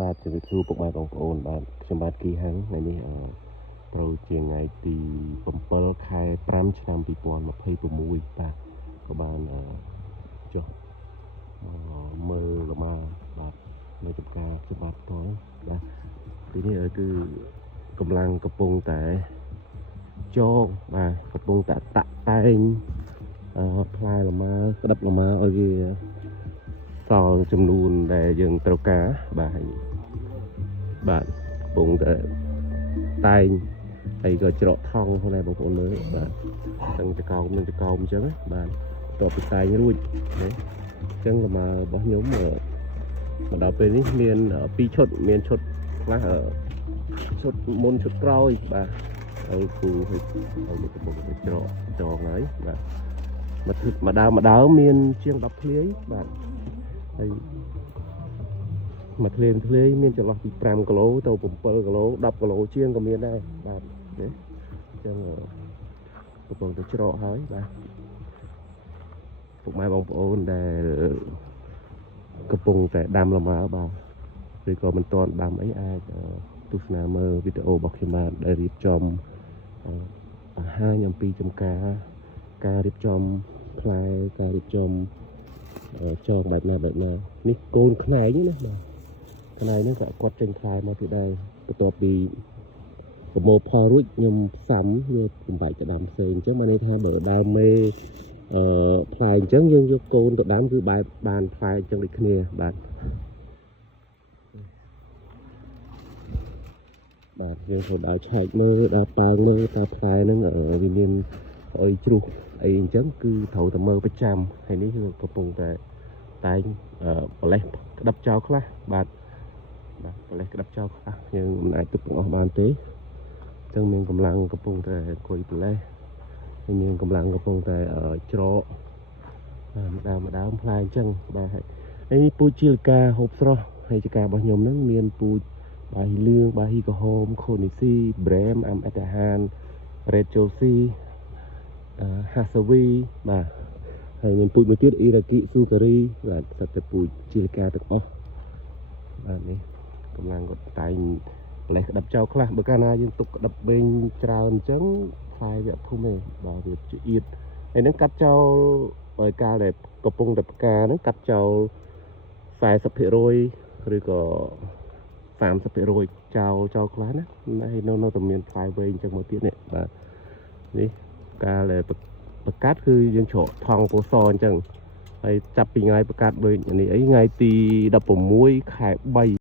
បាទជំរាបសួរពុកម៉ែបងប្អូនបាទខ្ញុំបាទគីហាំងថ្ងៃនេះត្រូវជាថ្ងៃទី7 ខែ 5 ឆ្នាំ 2026បាទក៏បានចុះមើលលម៉ើបាទនៅចំការខ្ញុំបាទផ្ទាល់បាទទីនេះគឺកម្លាំងកំពុងតែចងបាទកំពុងតែតាក់តែងផ្លែលម៉ើក្តឹបលម៉ើឲ្យវាសល់ចំនួនដែលយើងត្រូវការបាទកំពុងតែតែងហើយក៏ច្រកថងផងដែរបងប្អូនមើលបាទទាំងចកោមនិងចកោមអញ្ចឹងបាទតបពីតែងរួចណាអញ្ចឹងលម៉ើរបស់ខ្ញុំមកដល់ពេលនេះមាន2ឈុតមានឈុតខ្លះឈុតមុនឈុតក្រោយបាទហើយគូឲ្យកំពុងតែច្រកចងហើយបាទមកដើមមានជាង10ឃ្លាយបាទហើយមួយឃ្លាយមានចន្លោះពី5គីឡូទៅ7គីឡូ10គីឡូជាងក៏មានដែរបាទណាអញ្ចឹងកំពុងតែច្រកហើយបាទពុកម៉ែបងប្អូនដែលកំពុងតែដាំលម៉ើបាទឬក៏មិនទាន់ដាំអីអាចទស្សនាមើលវីដេអូរបស់ខ្ញុំបាទដែលរៀបចំបង្ហាញអំពីចំការរៀបចំផ្លែការរៀបចំចងបែបណានេះកូនខ្នែងណាបាទខ្នែងហ្នឹងក៏គាត់ចេញផ្លែមកទៀតដែរបន្ទាប់ពីប្រមូលផលរួចខ្ញុំផ្សំយកបំបែកទៅដាំផ្សេងអញ្ចឹងបានន័យថាបើដើមមេផ្លែអញ្ចឹងយើងយកកូនទៅដាំគឺបែបបានផ្លែអញ្ចឹងដូចគ្នាបាទយើងត្រូវដើរឆែកមើលដើរប៉ើងមើលតើផ្លែហ្នឹងវាមានអុយជ្រុះអីអញ្ចឹងគឺត្រូវតែមើលប្រចាំហើយនេះគឺកំពុងតែតែងប្រលេះក្តាប់ចោលខ្លះបាទប្រលេះក្តាប់ចោលខ្លះយើងមិនអាចទុកទាំងអស់បានទេអញ្ចឹងមានកម្លាំងកំពុងតែអង្គុយប្រលេះហើយមានកម្លាំងកំពុងតែច្រកម្ដងផ្លែអញ្ចឹងបាទហើយនេះពូជជាលកាហូបស្រស់ហើយជាការរបស់ខ្ញុំហ្នឹងមានពូជបាហ៊ីលឿងបាហ៊ីក្រហមខូនីស៊ីប្រេមអាំអេតាហានរ៉េតចូស៊ីហាសាវីបាទហើយមានពូជមួយទៀតអ៊ីរ៉ាគីស៊ូការីបាទសិតតែពូជជាលកាទាំងអស់បាទនេះកម្លាំងគាត់តែងប្រលេះក្តាប់ចោលខ្លះបើកាលណាយើងទុកក្តាប់វែងច្រើនអញ្ចឹងផ្លែវាធំទេបាទវាជាអៀតហើយនឹងកាត់ចោលដោយការដែលកំពុងតែផ្កាហ្នឹងកាត់ចោល 40% ឬក៏ 30% ចោលខ្លះណាហើយនៅតែមានផ្លែវែងអញ្ចឹងមកទៀតនេះបាទនេះការដែលប្រកាសគឺយើងច្រកថងពោសអញ្ចឹងហើយចាប់ពីថ្ងៃប្រកាសដូចនេះអីថ្ងៃទី16 ខែ 3